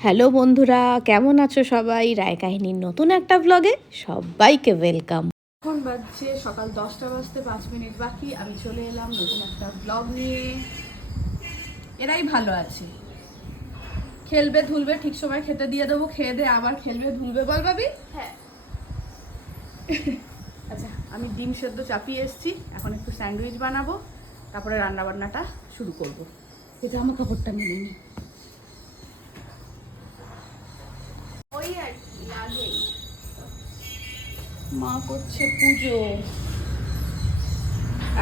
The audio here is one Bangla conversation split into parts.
হ্যালো বন্ধুরা কেমন আছো সবাই? রায় কাহিনীর নতুন একটা ব্লগে সবাইকে ওয়েলকাম এখন বাজছে সকাল দশটা বাজতে পাঁচ মিনিট বাকি আমি চলে এলাম নতুন একটা ব্লগ নিয়ে। এরাই ভালো আছে। খেলবে ধুলবে ঠিক সময় খেতে দিয়ে দেবো খেয়ে দে আবার খেলবে ধুলবে বল ভাবি। হ্যাঁ। আচ্ছা আমি ডিম সেদ্ধ চাপিয়ে এসেছি এখন একটু স্যান্ডউইচ বানাবো তারপরে রান্নাবান্নাটা শুরু করব। এটা আমার কাপড়টা মেনে নিই ওই আর কি মা করছে পুজো।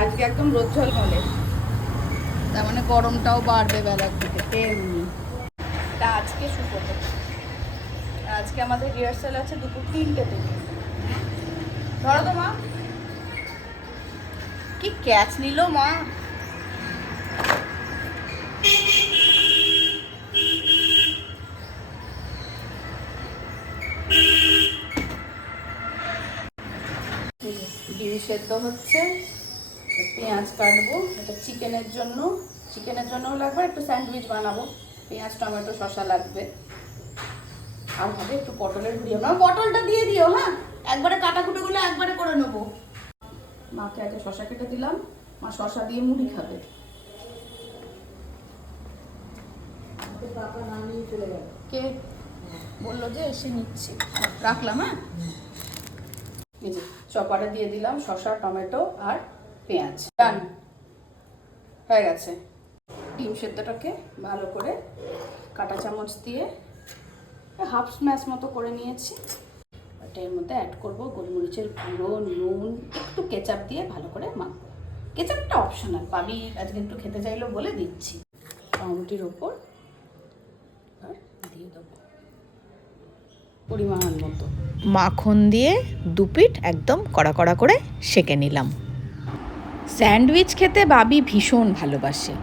আজকে একদম রোদ ঝলমলে তার মানে গরমটাও বাড়বে বেলার দিকে তেমনি। তা আজকে শুভ আজকে আমাদের রিহার্সাল আছে দুপুর তিনটে থেকে। ধরো তো মা। কি ক্যাচ নিল মা? সেদ্ধ হচ্ছে। পেঁয়াজ কাটবো এটা চিকেনের জন্য। চিকেনের জন্যও লাগবে একটু স্যান্ডউইচ বানাবো। পেঁয়াজ টমেটো শসা লাগবে। আর হবে একটু পটলের ভুড়িয়ে না পটলটা দিয়ে দিও হ্যাঁ? একবারে কাটাকুটোগুলো একবারে করে নেব। মাকে আগে শসা কেটে দিলাম। মা শসা দিয়ে মুড়ি খাবে। কে? বলল যে এসে নিচ্ছি। রাখলাম হ্যাঁ? এই যে চপারে দিয়ে দিলাম, শসা, টমেটো আর পেঁয়াজ। ডান হয়ে গেছে। ডিম সেদ্ধটাকে ভালো করে কাঁটা চামচ দিয়ে হাফ স্ম্যাশ মতো করে নিয়েছি। এটা এর মধ্যে অ্যাড করব গোলমরিচের গুঁড়ো, নুন, একটু কেচাপ দিয়ে ভালো করে মাখবো। কেচাপটা অপশনাল পাবি, আজকে একটু খেতে চাইলো বলে দিচ্ছি। পাউরুটির ওপর আর দিয়ে দেবো। মাখন দিয়ে দু পিঠ একদম কড়া কড়া করে সেঁকে নিলাম। স্যান্ডউইচ খেতে বাবি ভীষণ ভালোবাসে।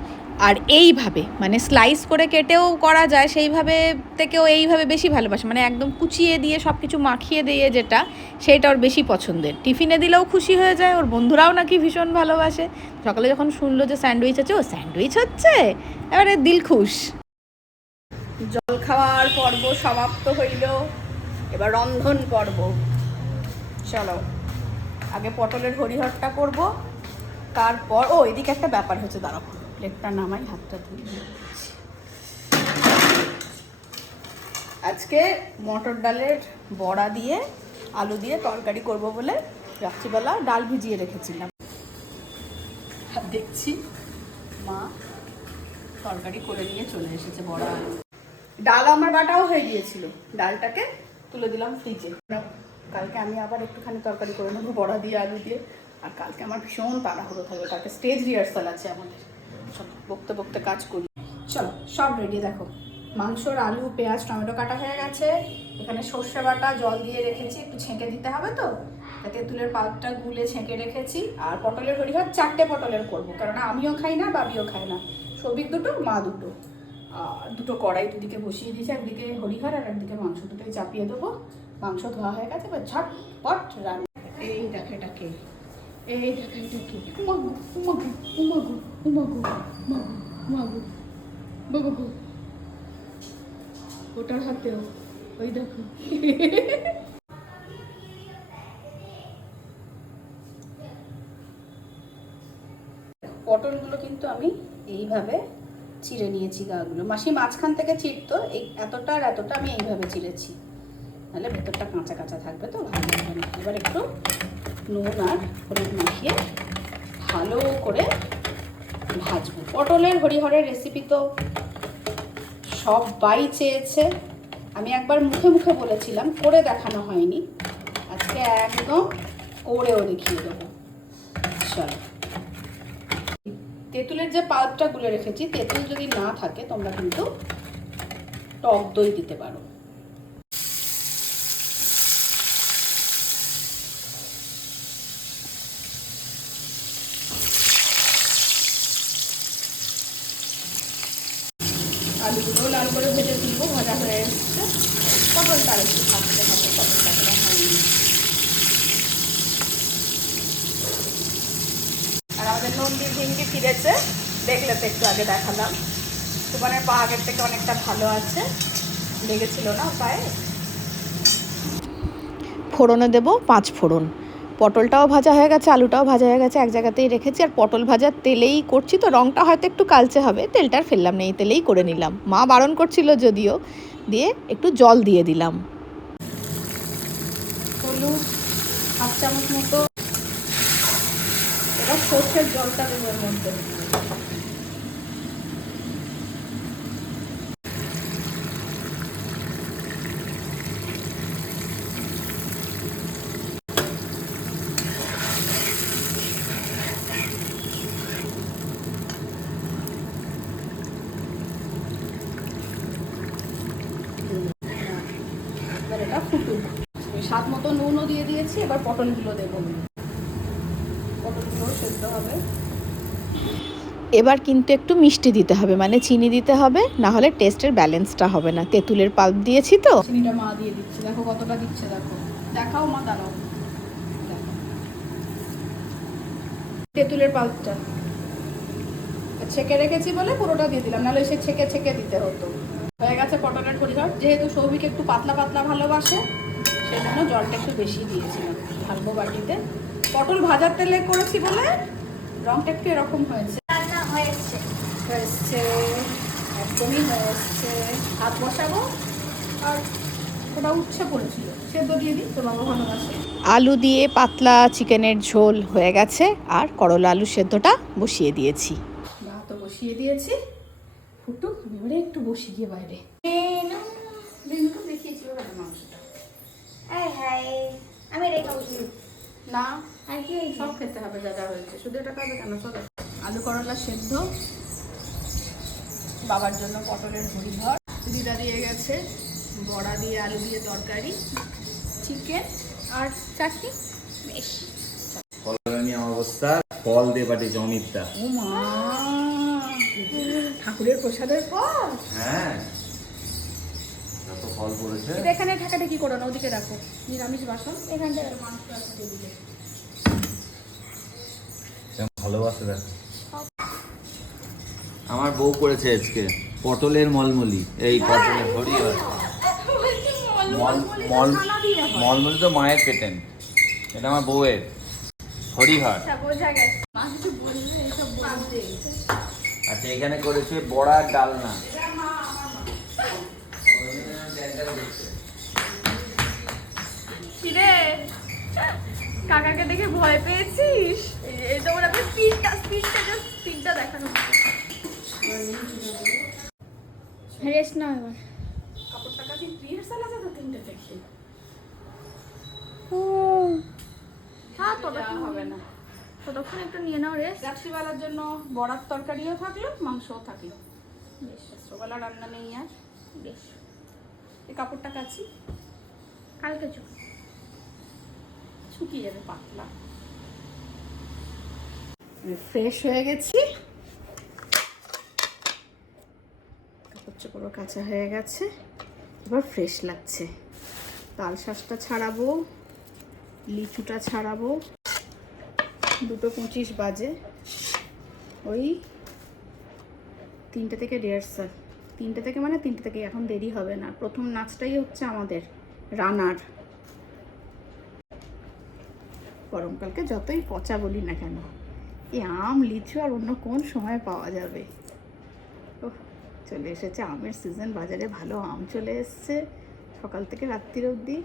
আর এইভাবে মানে স্লাইস করে কেটেও করা যায়, সেইভাবে থেকেও এইভাবে বেশি ভালোবাসে। মানে একদম কুচিয়ে দিয়ে সব কিছু মাখিয়ে দিয়ে যেটা, সেটা ওর বেশি পছন্দের। টিফিনে দিলেও খুশি হয়ে যায়, ওর বন্ধুরাও নাকি ভীষণ ভালোবাসে। সকালে যখন শুনলো যে স্যান্ডউইচ আছে, ও স্যান্ডউইচ হচ্ছে? এবারে দিল খুশ। জল খাওয়ার পর্ব সমাপ্ত হইল। এবার রন্ধন পর্ব চলো, আগে পটলের হরিহরটা করব, তারপর, ও, এদিকে একটা ব্যাপার হচ্ছে, দাঁড়াও, প্লেটটা নামাই, হাতটা ধুয়ে। আজকে মটর ডালের বড়া দিয়ে, আলু দিয়ে তরকারি করব বলে রাত্রিবেলা ডাল ভিজিয়ে রেখেছিলাম। দেখছি মা তরকারি করে নিয়ে চলে এসেছে বড়া ডাল আমার বাটাও হয়ে গিয়েছিল, ডালটাকে তুলে দিলাম ফ্রিজে কালকে আমি আবার একটুখানি তরকারি করে নেব, বড়া দিয়ে আলু দিয়ে। আর কালকে আমার ভীষণ তাড়াহুড়ো থাকবে কালকে স্টেজ রিহার্সাল আছে আমাদের। সব বকতে বকতে কাজ করি। চলো, সব রেডি দেখো। মাংসর আলু, পেঁয়াজ, টমেটো কাটা হয়ে গেছে। এখানে সর্ষে বাটা, জল দিয়ে রেখেছি, একটু ছেঁকে দিতে হবে তো। তেঁতুলের পাতটা গুলে ছেঁকে রেখেছি। আর পটলের হরিহর চারটে পটলের করব কারণ আমিও খাই না, বাবিও খাই না। সবিক দুটো, মা দুটো। দুটো কড়াই দুদিকে বসিয়ে দিয়েছি, একদিকে হরিহর আর একদিকে মাংস, দুটোই চাপিয়ে দেবো। মাংস ধোয়া হয়ে গেছে, এবার ঝটপট রান্না এই দেখে এটাকে, এই দেখে এটাকে, উমাগু উমাগু উমাগু উমাগু উমাগু উমাগু, বাবু ওটার হাতেও, ওই দেখো। পটলগুলো কিন্তু আমি এইভাবে চিড়ে নিয়েছি গাগুলো। মাসি মাঝখান থেকে চিড়তো, এই এতটা আর এতটা আমি এইভাবে চিড়েছি। তাহলে ভেতরটা কাঁচা কাঁচা থাকবে তো, ভালো লাগবে না। এবার একটু নুন আর হলুদ মাখিয়ে ভালো করে ভাজবো। পটলের হরিহরের রেসিপি তো সবাই চেয়েছে। আমি একবার মুখে মুখে বলেছিলাম, করে দেখানো হয়নি। আজকে একদম করেও দেখিয়ে দেবো। চলো। তেঁতুলের যে পাল্পটা গুলে রেখেছি, তেঁতুল যদি না থাকে, তোমরা কিন্তু টক দই দিতে পারো। আলুগুলো লাল করে ভেজে তুলবো, ভাজা হয়ে এসছে। পটলটা তার একটু থাকতে হবে পটলটা করা হয়নি আর আমাদের নন্দী ভেঙে ফিরেছে দেখলে তো একটু আগে দেখালাম। সুপানের পা আগের থেকে অনেকটা ভালো আছে লেগেছিল না পায়ে? ফোড়নে দেব পাঁচ ফোড়ন। পটলটাও ভাজা হয়ে গেছে আলুটাও ভাজা হয়ে গেছে এক জায়গাতেই রেখেছি। আর পটল ভাজার তেলেই করছি তো রঙটা হয়তো একটু কালচে হবে তেলটা আর ফেললাম না এই তেলেই করে নিলাম। মা বারণ করছিল যদিও দিয়ে একটু জল দিয়ে দিলাম। হলুদ হাফ চামচ মতো সর্ষের জলটা দেবো এর মধ্যে ফুটুক। স্বাদ মতো নুনও দিয়ে দিয়েছি এবার পটলগুলো দেবো পটলগুলো সেদ্ধ হবে এবার কিন্তু একটু মিষ্টি দিতে হবে মানে চিনি দিতে হবে না হলে টেস্টের ব্যালেন্সটা হবে না। তেঁতুলের পাল্প দিয়েছি তো। চিনিটা মা দিয়ে দিচ্ছে, দেখো কতটা দিচ্ছে, দেখো। দেখাও মা, দাঁড়াও। তেঁতুলের পাল্পটা। ছেঁকে রেখেছি বলে পুরোটা দিয়ে দিলাম, নাহলে সে ছেঁকে ছেঁকে দিতে হতো। হয়ে গেছে পটলের পরিবার যেহেতু সৌভিক একটু পাতলা পাতলা ভালোবাসে, সেই জন্য জলটা একটু বেশি দিয়েছিলাম ঢালবো বাটিতে। পটল ভাজার তেলে করেছি বলে রংটা একটু এরকম হয়েছে। হয়েছে। হয়েছে। একদমই হয়ে এসছে হাত বসাবো আর ওটা উচ্ছে পড়েছিল। সেদ্ধ দিয়ে দিই তো বাবা ভালোবাসে। আলু দিয়ে পাতলা চিকেনের ঝোল হয়ে গেছে আর করলা আলু সেদ্ধটা বসিয়ে দিয়েছি। তো বসিয়ে দিয়েছি। ফুটুক আমি এবারে একটু বসি গিয়ে বাইরে। আমি রেখে না আর কি? সব খেতে হবে যা যা হয়েছে। শুধু এটা খাবে কেন? চলো। আলু করলা সেদ্ধ। বাবার জন্য পটলের ঘর দিদা দিয়ে গেছে বড়া দিয়ে আলু দিয়ে তরকারি চিকেন আর চাটনি। বেশ। ফলরানি অবস্থা ফল দিয়ে পাঠিয়েছে অমিতদা ও মা ঠাকুরের প্রসাদের হ্যাঁ। ফল পড়েছে। এটা এখানে ঢাকাটা কি করো? না ওদিকে রাখো। নিরামিষ বাসন। মাংস ভালোবাসে দেখো। আমার বউ করেছে আজকে। পটলের মলমলি। এই পটলের হরি হয়। মল মলমলি তো মায়ের পেটেন এটা আমার বউয়ের। হরিহর আচ্ছা আচ্ছা এখানে করেছে বড়ার ডালনা। কাকাকে দেখে ভয় পেয়েছিস? এই তো ওরা স্পিডটা স্পিডটা জাস্ট স্পিডটা দেখানো রেস্ট না এবার। কাপড়টা কাছে রিহার্সাল আছে তো তিনটে থেকে ও হ্যাঁ ততক্ষণ হবে না। ততক্ষণ একটু নিয়ে নাও রেস্ট রাত্রিবেলার জন্য বড়ার তরকারিও থাকল মাংসও থাকল। বেশ। রাত্রবেলা রান্না নেই আর। বেশ। এই কাপড়টা কাছি কালকে চো শুকিয়ে যাবে পাতলা। ফ্রেশ হয়ে গেছি। কাপড় কাঁচা হয়ে গেছে। এবার ফ্রেশ লাগছে। তাল শাঁসটা ছাড়াবো, লিচুটা ছাড়াবো। দুটো পঁচিশ বাজে। ওই তিনটে থেকে রিহার্সাল তিনটে থেকে মানে তিনটে থেকে এখন দেরি হবে না। প্রথম নাচটাই হচ্ছে আমাদের, রানার। গরমকালকে যতই পচা বলি না কেন। এই আম লিচু আর অন্য কোন সময় পাওয়া যাবে? ও চলে এসেছে আমের সিজন বাজারে ভালো আম চলে এসছে। সকাল থেকে রাত্রির অবধি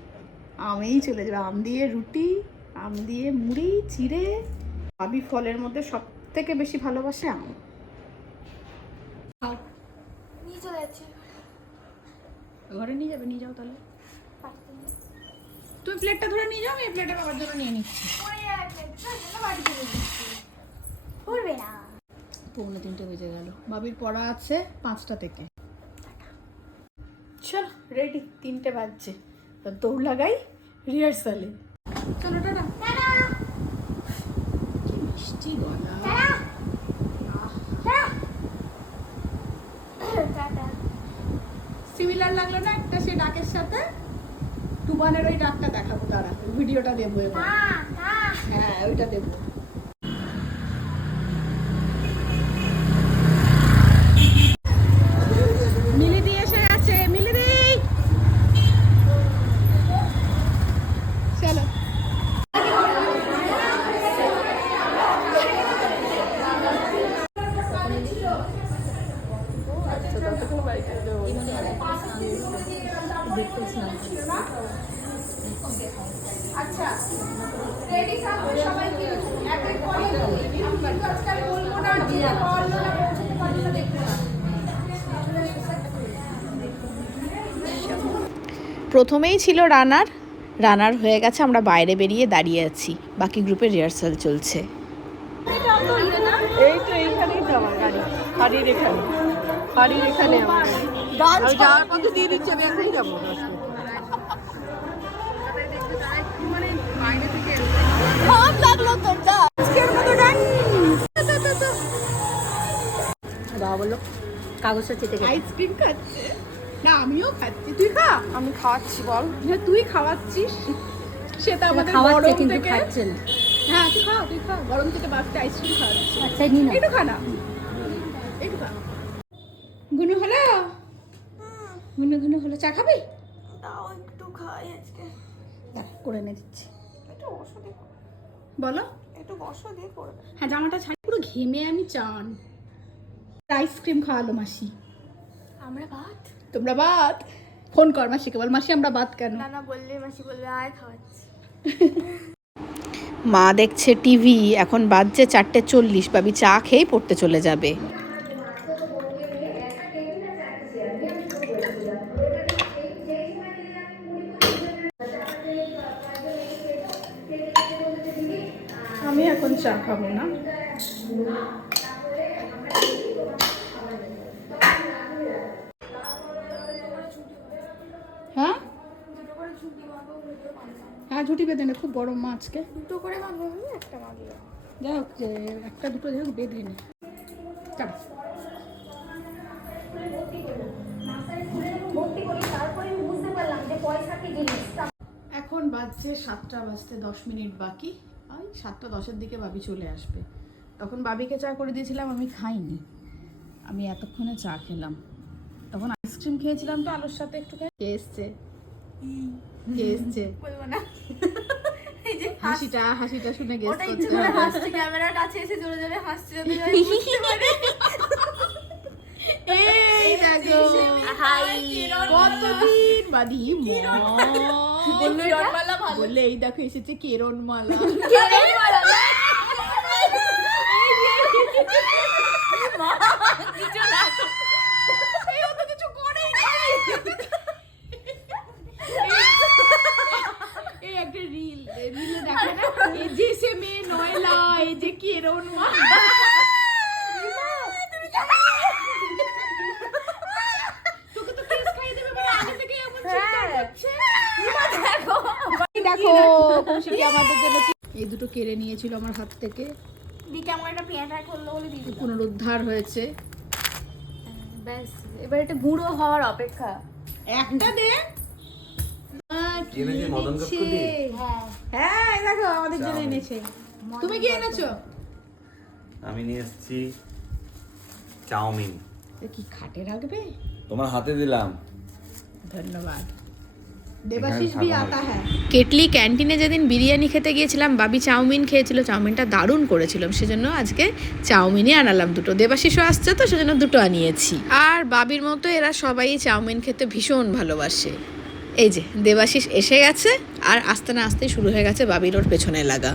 আমেই চলে যাবে। আম দিয়ে রুটি আম দিয়ে মুড়ি চিড়ে সবই ফলের মধ্যে সব থেকে বেশি ভালোবাসে আম। নিয়ে চলে যাচ্ছি। ঘরে নিয়ে যাবে? নিয়ে যাও তাহলে। তুমি প্লেটটা ধরে নিয়ে যাও আমি এই প্লেটটা বাবার জন্য নিয়ে নিচ্ছি পড়ে যাবে তার জন্য বাড়িতে নিয়ে যাচ্ছি। পড়বে না। পৌনে তিনটে বেজে গেল। বাবির পড়া আছে পাঁচটা থেকে। চল রেডি তিনটে বাজছে। তো দৌড় লাগাই রিহার্সালে চলো টাটা। কি মিষ্টি গলা। সিমিলার লাগল না একটা সে ডাকের সাথে? টুবানের ওই ডাকটা দেখাবো দাঁড়া। ভিডিওটা দেবো এবার। মা হ্যাঁ ওইটা দেবো মিলি দিয়ে এসে গেছে মিলি দি আচ্ছা রেডি থাকো সবাই কিন্তু এক এক করে আমি কিন্তু আজকাল বলব না যে বলল না পৌঁছতে পারবে না দেখব না প্রথমেই ছিল রানার। রানার হয়ে গেছে আমরা বাইরে বেরিয়ে দাঁড়িয়ে আছি। বাকি গ্রুপের রিহার্সাল চলছে। এই তো এইখানেই তো গাড়ি। গাড়ির এখানে গাড়ির এখানে আমি যাওয়ার পথে দিয়ে দিচ্ছি আমি এখনই যাব। ভাব লাগল বাবা বলল কাগজটা চেটে আইসক্রিম খাচ্ছে? না আমিও খাচ্ছি। তুই খা। আমি খাওয়াচ্ছি বল। না তুই খাওয়াচ্ছিস? সেটা আমাদের খাওয়াচ্ছে কিন্তু খাচ্ছে না। হ্যাঁ তুই খা তুই খা। গরম থেকে বাচ্চা আইসক্রিম খাওয়াচ্ছে। আচ্ছা নিন একটু খা না। একটু খা। গুনু হলো? গুনু গুনু হলো। চা খাবি? তাও একটু খাই আজকে। দাঁড়া, করে এনে দিচ্ছি। একটু বসো দেখো। বলো। একটু বসো দিয়ে করবে হ্যাঁ জামাটা ছাড়ি। পুরো ঘেমে আমি চান। আইসক্রিম খাওয়ালো মাসি। আমরা ভাত? তোমরা ভাত? ফোন কর মাসিকে বল মাসি আমরা বাদ কেন? না না বললে মাসি বলবে আয় খাওয়াচ্ছি। মা দেখছে টিভি এখন বাজছে চারটে চল্লিশ বাবি চা খেয়েই পড়তে চলে যাবে। আমি এখন চা খাব না। হ্যাঁ? হ্যাঁ ঝুটি বেঁধে নে খুব গরম মা আজকে। দুটো করে একটা যাই হোক একটা দুটো যাই হোক বেঁধে নে। চল। এখন বাজছে সাতটা বাজতে দশ মিনিট বাকি। ওই সাতটা দশের দিকে বাবি চলে আসবে। তখন বাবিকে চা করে দিয়েছিলাম আমি খাইনি। আমি এতক্ষণে চা খেলাম। আইসক্রিম খেয়েছিলাম তো আলুর সাথে একটু কে এসছে? কে এসছে? বলব না। এই হাসিটা হাসিটা শুনে গেস করতে হবে। হাসছে ক্যামেরার কাছে এসে জোরে জোরে হাসছে যাতে যাতে বুঝতে পারে। এই দেখো হাই কতদিন বাদি বলল বললে এই দেখো এসেছে কেরন মালা কেরনমালা না? মা, কিছু না এই ও তো কিছু করেই নাই। এই একটা রিল রিলে দেখো না এই যে সে মেয়ে নয়লা এই যে কেরন মালা তোকে তো কেস খাইয়ে দেবে মানে আগে থেকে এমন চিৎকার হ্যাঁ। করছে দেখো এই দেখো কৌশিকী আমাদের জন্য কি- এই দুটো কেড়ে নিয়েছিল আমার হাত থেকে। একটা করল বলে দিদি পুনরুদ্ধার হয়েছে। ব্যাস এবার এটা বুড়ো হওয়ার অপেক্ষা। একটা দে? হ্যাঁ। হ্যাঁ দেখো আমাদের জন্য এনেছে। তুমি কি এনেছো? আমি নিয়ে এসেছি চাউমিন। কি খাটে রাখবে? তোমার হাতে দিলাম। ধন্যবাদ। কেটলি ক্যান্টিনে যেদিন বিরিয়ানি খেতে গিয়েছিলাম বাবি চাউমিন খেয়েছিল চাউমিনটা দারুণ করেছিলাম সেজন্য আজকে চাউমিনই আনালাম দুটো। দেবাশিসও আসছে তো সেজন্য দুটো আনিয়েছি। আর বাবির মতো এরা সবাই চাউমিন খেতে ভীষণ ভালোবাসে। এই যে দেবাশিস এসে গেছে আর আস্তে না আস্তে শুরু হয়ে গেছে বাবির ওর পেছনে লাগা।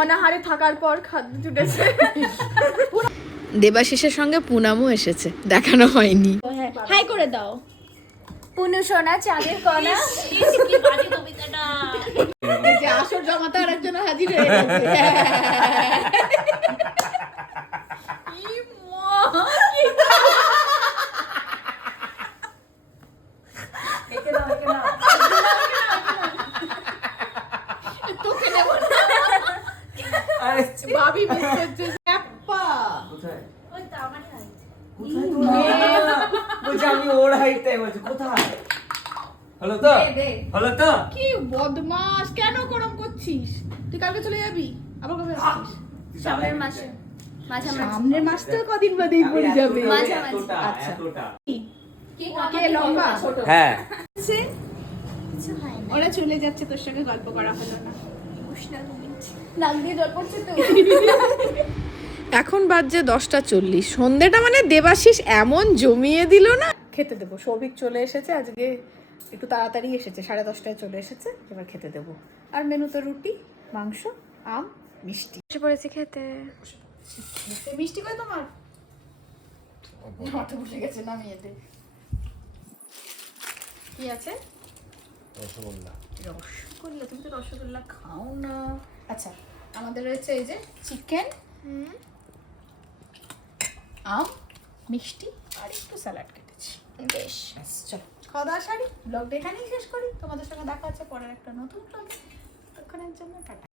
অনাহারে থাকার পর খাদ্য জুটেছে। দেবাশিসের সঙ্গে পুনামও এসেছে দেখানো হয়নি। হাই করে দাও। পুনু সোনা চাঁদের কণা। আসর জমাতে আর একজন হাজির হয়ে গেছে তোকে নেব না ভাবি মিস করছে আপা কোথায় ওই তো আমার height। বলছি আমি ওর হাইটটাই বলছি কোথায় হলো তো দে, দে। হলো তো কি বদমাস কেন গরম করছিস তুই কালকে চলে যাবি? আবার কবে আসছিস? সামনের মাসে। সামনের মাস তো কদিন বাদেই পড়ে যাবে? আচ্ছা। কে? কে লম্বা? হ্যাঁ। ওরা চলে যাচ্ছে তোর সঙ্গে গল্প করা হলো না। এখন বাজছে দশটা চল্লিশ। সন্ধেটা মানে দেবাশিস এমন জমিয়ে দিল না। খেতে দেবো। সৌভিক চলে এসেছে আজকে একটু তাড়াতাড়ি এসেছে। সাড়ে দশটায় চলে এসেছে এবার খেতে দেবো। আর মেনুতে রুটি মাংস আম মিষ্টি। বসে পড়েছি খেতে। মিষ্টি কই তোমার? মাথা বসে গেছে নামিয়ে দে কি আছে? রসগোল্লা। রসগোল্লা? তুমি তো রসগোল্লা খাও না। আচ্ছা আমাদের রয়েছে এই যে চিকেন আম মিষ্টি আর একটু স্যালাড কেটেছি। বেশ। চলো। খাওয়া দাওয়া সারি ব্লগটা এখানেই শেষ করি। তোমাদের সঙ্গে দেখা হচ্ছে পরের একটা নতুন ব্লগে ততক্ষণের জন্য টাটা